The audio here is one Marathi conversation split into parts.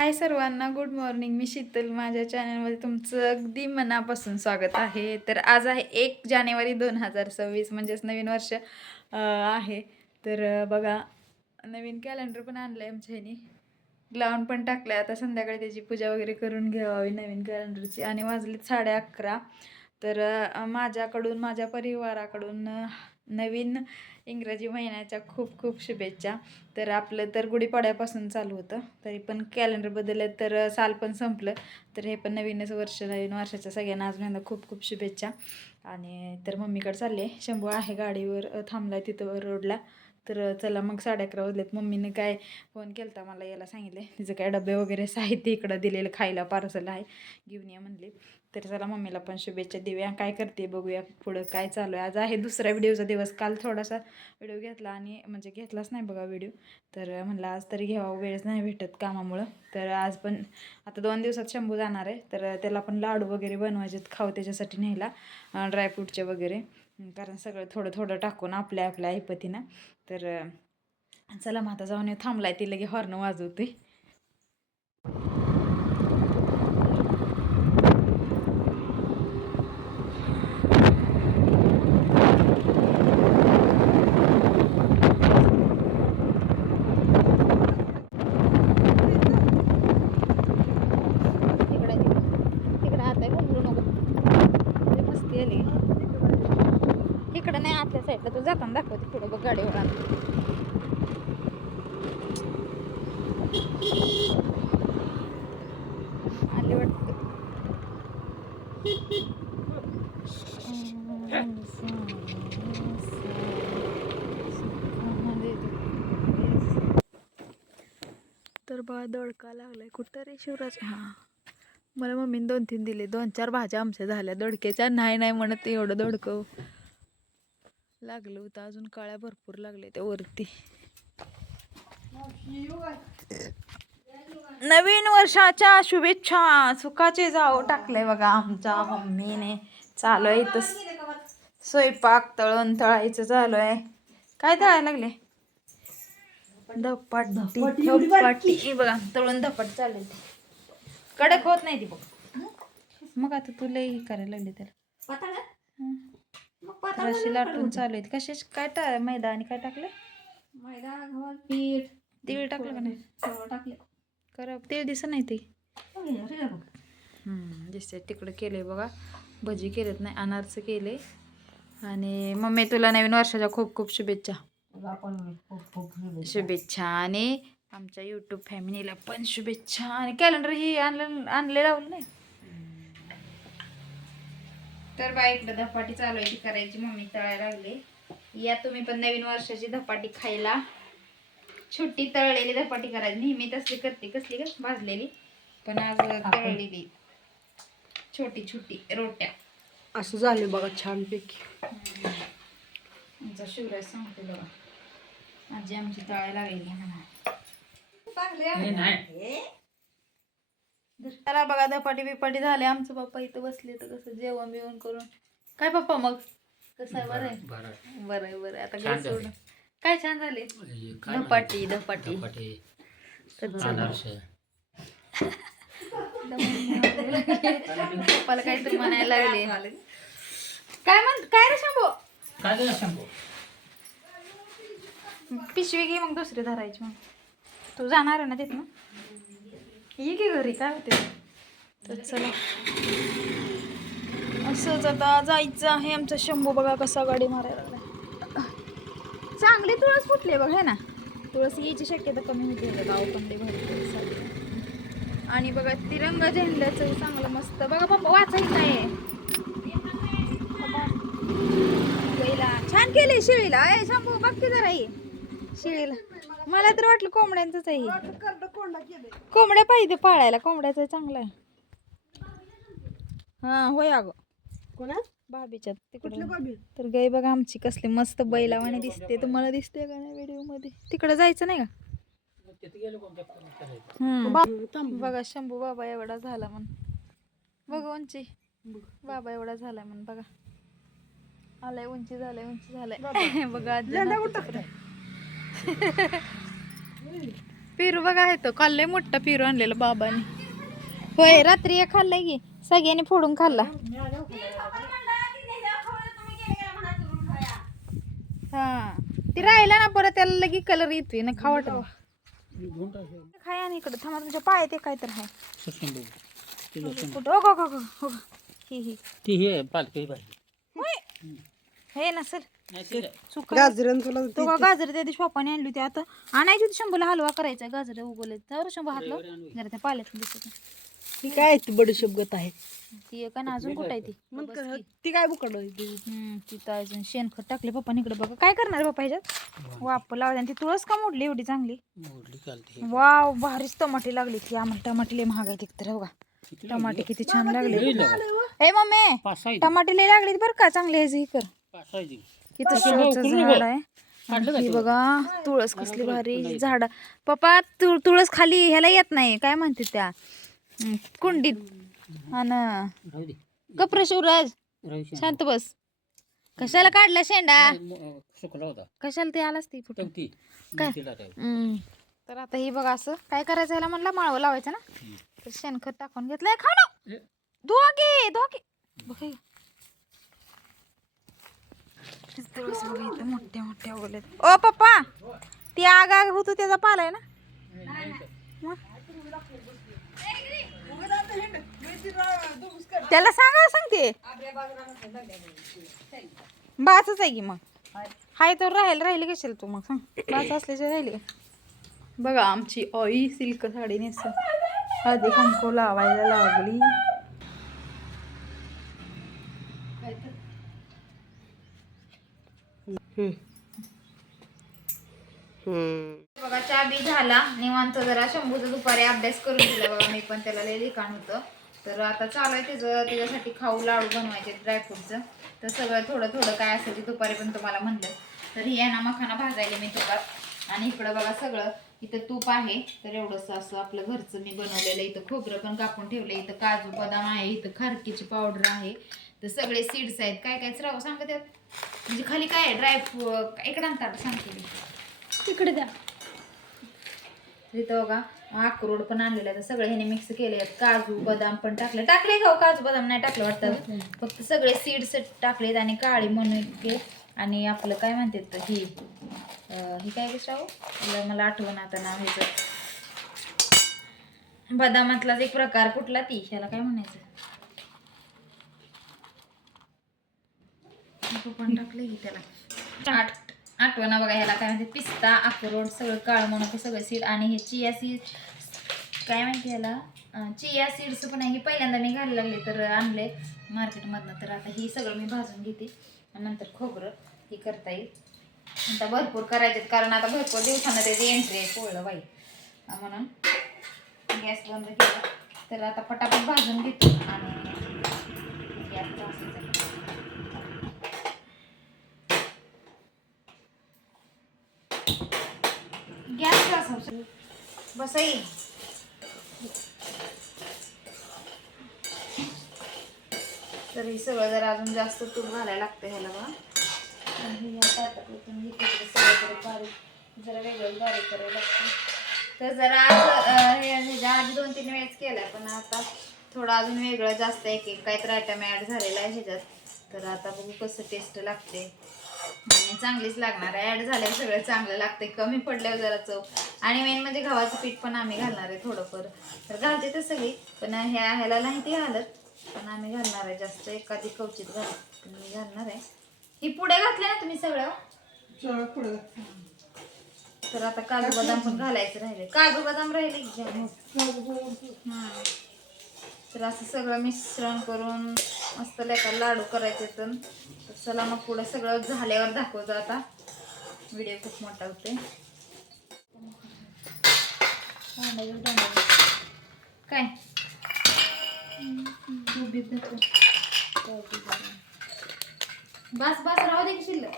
हाय सर्वांना, गुड मॉर्निंग. मी शीतल. माझ्या चॅनलमध्ये तुमचं अगदी मनापासून स्वागत आहे. तर आज आहे 1 जानेवारी 2026, म्हणजेच नवीन वर्ष आहे. तर बघा, नवीन कॅलेंडर पण आणलं आहे आमच्या ह्यानी, लावून पण टाकलं आहे. आता संध्याकाळी त्याची पूजा वगैरे करून घ्यावी नवीन कॅलेंडरची. आणि वाजलेत 11:30. तर माझ्याकडून, माझ्या परिवाराकडून नवीन इंग्रजी महिन्याच्या खूप खूप शुभेच्छा. तर आपलं तर गुढीपाड्यापासून चालू होतं, तरी पण कॅलेंडर बदललं तर साल पण संपलं. तर हे पण नवीनच वर्ष, नवीन वर्षाच्या सगळ्यांना आज महिना खूप खूप शुभेच्छा. आणि तर मम्मीकडे चालले. शंभू आहे गाडीवर थांबलाय तिथं रोडला. तर चला मग 11:30 वाजलेत. मम्मीने काय फोन केला होता मला, यायला सांगितले. तिचं काय डबे वगैरे साहित्य इकडं दिलेलं खायला पार्सल आहे, घेऊन या म्हणले. तर चला मम्मीला पण शुभेच्छा देऊया. काय करते बघूया पुढं काय चालू आहे. आज आहे दुसरा व्हिडिओचा दिवस. काल थोडासा व्हिडिओ घेतला आणि म्हणजे घेतलाच नाही बघा व्हिडिओ. तर म्हणलं आज तरी घ्यावा, वेळच नाही भेटत कामामुळं. तर आज पण आता 2 दिवसात शंभू जाणार आहे. तर त्याला पण लाडू वगैरे बनवायचेत खाऊ, त्याच्यासाठी न्यायला ड्रायफ्रूटचे वगैरे. कारण सगळं थोडं थोडं टाकून आपल्या आपल्या ऐपतीनं. तर चला मग आता जाऊन येऊ. थांबलाय ती लगे हॉर्न वाजवते. इकडं नाही, आतल्या साईडला. तू जाताना दाखवते पुढे बघ गाडीवर आली वाटतं. तर बघा दोडका लागलाय कुठं रे शिवराज. हां, मला मम्मीने 2-3 दिले. 2-4 भाज्या आमच्या झाल्या दोडक्याच्या. नाही नाही म्हणत एवढं दोडकं लागलं होतं. अजून काळ्या भरपूर लागले त्या वरती. नवीन वर्षाच्या शुभेच्छा. सुखाचे जाऊ टाकले बघा आमच्या मम्मीने. चालू आहे इथं स्वयंपाक, तळायचं चालू आहे. काय तळायला लागले? धपाटी बघा, तळून धपाट चालू. कडक होत नाही ती बघ. मग आता तुला हे करायला लागले त्याला. रशी लाटून चालू आहेत. कशाच काय मैदा आणि काय टाकलं? मैदा, गव्हाचं पीठ, तीळ टाकलं का नाही? टाकले. कर तीळ दिसत नाही ते. दिसते तिकडं केलंय बघा. भजी केलेत नाही, अनारचं केले. आणि मम्मी तुला नवीन वर्षाच्या खूप खूप शुभेच्छा. शुभेच्छा. आणि आमच्या यूट्यूब फॅमिलीला पण शुभेच्छा. आणि कॅलेंडर ही आणले लावलं नाही. तर बा इकडं धपाटी चालू आहे, ती करायची. मम्मी तळायला लागले. या तुम्ही पण नवीन वर्षाची धपाटी खायला. छोटी तळलेली धपाटी करायची. नेहमी तसली करते, कसली का भाजलेली, पण आज तळलेली छोटी छोटी रोट्या. असं झालं बघा छानपैकी. आमचा शिवराज सांगते बघा, आजी आमची तळायला लागलेली म्हणा. त्याला बघा धपाटी बिपाटी झाले. आमचं पप्पा इथं बसले तर कसं जेवण बिवण करून. काय पप्पा मग कसं आहे? बरं आहे, बरं आहे, बरं आहे. आता गॅस सोडून काय छान झाले धपाटी. पप्पाला काहीतरी म्हणायला लागले. काय रे शंभू? पिशवी घे मग दुसरी धरायची. मग तू जाणार आहे ना तिथनं, ये की घरी, काय होते. तर चला असंच आता जायचं आहे. आमचा शंभू बघा कसा गाडी मारायला लागला. चांगली तुळस फुटली बघ, हे ना. तुळस यायची शक्यता कमी होती. गाव पण लय भारी. आणि बघा तिरंगा झेंड्याचं चांगलं मस्त. बघा पप्पा वाचायचं आहे. छान केले शिळीला. ए शंभू बघ की जरा ये शिळीला. मला तर वाटलं कोंबड्यांचंच आहे. कोंबड्या पाहिजे पाळायला. कोंबड्याचं चांगलं आहे. हा होय अगं. कोणा भाभीच्या तिकडे. तर गाई बघा आमची कसली मस्त बैलावाने दिसते. तुम्हाला दिसते का नाही व्हिडिओ मध्ये? तिकडे जायचं नाही का? बघा शंभू बाबा एवढा झाला म्हण. बघ उंची बाबा एवढा झालाय म्हण. बघा आलाय, उंची झालाय. बघा पेरू बघा आहे तो खाल्लंय मोठा पेरू आणलेला बाबाने. होय रात्री एक खाल्लाय की सगळ्यांनी फोडून खाल्ला. हा ती राहिला ना परत त्याला लगी कलर येतोय ना खावट खाय. आणि इकडे थांबा तुमच्या पायात काय तर आहे कुठं. हो हो हो ही हे नसेल गाजरन तुला तो का गाजर त्या दिवशी पप्पाने आणली होती. आता आणायची होती शंभूला हलवा करायचा गाजर उगवले तर शंभू हातलं जरा त्या पाल्यात दिसत ती काय ती बडीशेप गत आहे ती का ना अजून कुठं आहे ती ती काय बुकड तिथं अजून शेणखत टाकले पप्पाने इकडे बघा. काय करणार पप्पा ह्याच्यात वाप लावते. आणि ती तुळस का मोडली एवढी चांगली. वाव भारीच टमाटे लागली ती. आम्हाला टमाटे लय महाग आहेत एकतर बघा. टमाटे किती छान लागले. ए मम्मी टमाटे लय लागले बरं का चांगले हे कर. इथं शोचं झाड आहे. ही बघा तुळस कसली भारी झाड. पप्पा तुळस खाली ह्याला येत नाही काय म्हणते त्या कुंडीत. आणि कपर शिवराज शांत बस. कशाला काढला शेंडा कशाला ते आलाच ती फुटून काय. तर आता ही बघा असं काय करायचं ह्याला म्हणलं माळवं लावायचं ना. तर शेणखत टाकून घेतलंय खा ना धुवाकी बघ. तुळस बघा इथं मोठ्या मोठ्या उगवल्यात. ओ पप्पा ती आग आग होतो त्याचा पाला आहे ना. त्याला सांगते बाचच आहे की मग हाय तर राहिले कशाला तू मग सांग. बाच असल्याचे राहिले. बघा आमची ऑई सिल्क साडी नेसून हळदी कुंकू लावायला लागली. बघा चहा बी झाला निवांत. जरा शंभूचा दुपारी अभ्यास करून दिला बघा. मी पण त्याला लय लिखाण होतं. तर आता चालू आहे त्याच्यासाठी खाऊ लाडू बनवायचे ड्रायफ्रूटचं. तर सगळं थोडं थोडं काय असेल ते दुपारी पण तुम्हाला म्हणलं. तर ही आहे ना मखाना भाजायला मी तुपात. आणि इकडं बघा सगळं इथं तूप आहे. तर एवढंसं असं आपलं घरचं मी बनवलेलं. इथं खोबरं पण कापून ठेवलं. इथं काजू बदाम आहे. इथं खारकीची पावडर आहे. तर सगळे सीड्स आहेत. काय काय राहू सांगत त्यात म्हणजे खाली काय आहे ड्रायफ्रूट इकडं आणतात सांगते मी तिकडे द्या. इथं बघा अक्रोड पण आणलेलं आहे. सगळे ह्याने मिक्स केले आहेत. काजू बदाम पण टाकले का काजू बदाम नाही टाकलं वाटतं. फक्त सगळे सीड्स टाकलेत. आणि काळी म्हणून आणि आपलं काय म्हणतात ही काय कसं मला आठवण आता नाव ह्याचं. बदामातलाच एक प्रकार कुठला ती ह्याला काय म्हणायचं पण टाकले की त्याला आठवणा बघा. ह्याला काय म्हणते पिस्ता अक्रोड सगळं काळ म्हणून सगळं सीड. आणि हे चिया सीड काय माहिती ह्याला चिया सीड्स पण आहे. हे पहिल्यांदा मी घालायला लागले तर आणले मार्केटमधनं. तर आता ही सगळं मी भाजून घेते. आणि नंतर खोबरं ही करता येईल. आता भरपूर करायचे कारण आता भरपूर दिवसांना त्याची एंट्री आहे पोळलं बाई म्हणून गॅस बंद केला. तर आता पटापट भाजून घेतो. आणि गॅस असं बसाई. तर हे सगळं जरा अजून जास्त तूप घालायला लागतं ह्याला बघा. बारीक जरा वेगळं बारीक करायला लागतं. तर जरा ह्याच्या आधी 2-3 वेळेस केलाय पण आता थोडं अजून वेगळं जास्त एक काहीतरी आयटम ॲड झालेला आहे ह्याच्यात. तर आता बघू कसं टेस्ट लागते. आणि चांगलीच लागणार आहे. ॲड झाल्यावर सगळं चांगलं लागते. कमी पडल्यावर जरा चव. आणि मेन म्हणजे गव्हाचं पीठ पण आम्ही घालणार आहे थोडंफार. तर घालते तर सगळी पण ह्याला नाही ती घालत. पण आम्ही घालणार आहे जास्त एखादी कवचित मी घालणार आहे. ही पुढे घातले ना तुम्ही सगळं पुढे. तर आता काजू बदाम पण घालायचं राहिले. काजू बदाम राहिले तर असं सगळं मिश्रण करून मस्त लेका लाडू करायचे. तर चला मग पुढे सगळं झाल्यावर दाखवतो. आता व्हिडिओ खूप मोठा होते. काय बस बस राहू दे की शिल्लक.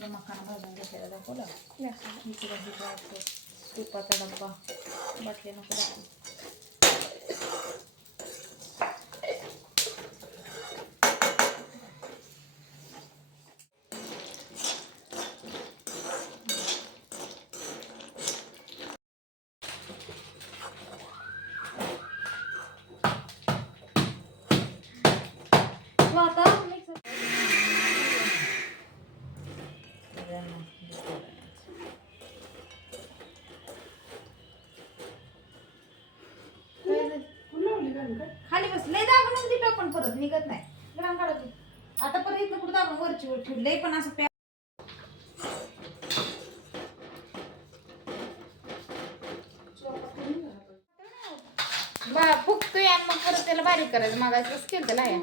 मखाना भाजून घेतलेला दाखवला. तुपाचा डब्बा बाटली नको दाखव. ठेवलंय पण असं फुकतोय आणि मग परत त्याला बारीक करायचं. मग कसं केलं त्याला आहे.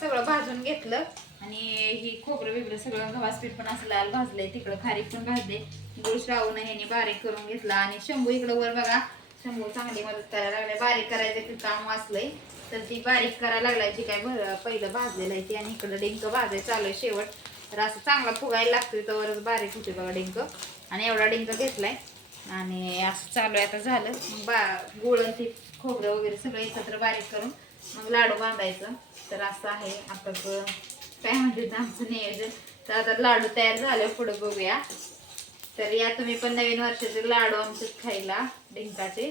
सगळं भाजून घेतलं आणि ही खोबरं बिबरं सगळं गव्हाचं पीठ पण असं लाल भाजलंय. तिकडं खारीक पण भाजले. गुळ श्रावण ह्याने बारीक करून घेतला आणि शंभू इकडं वर बघा. शंभू चांगली मदत करायला लागले. बारीक करायचं ते काम वाचलंय तर ती बारीक करायला लागलाय. जी काय पहिलं भाजलेलं आहे ती आणि इकडं डिंक भाजायचं चालू आहे शेवट. तर असं चांगला फुगायला लागतोय तरच बारीक होते बघा डिंक. आणि एवढा डिंक घेतलाय आणि असं चालू आहे. आता झालं मग गुळ ती खोबरं वगैरे सगळं एकत्र बारीक करून मग लाडू बांधायचं. तर असं आहे आता काय म्हणते आमचं नियोजन. तर आता लाडू तयार झाले. पुढे बघूया. तर या तुम्ही पण नवीन वर्षाचे लाडू आमचे खायला डिंकाचे.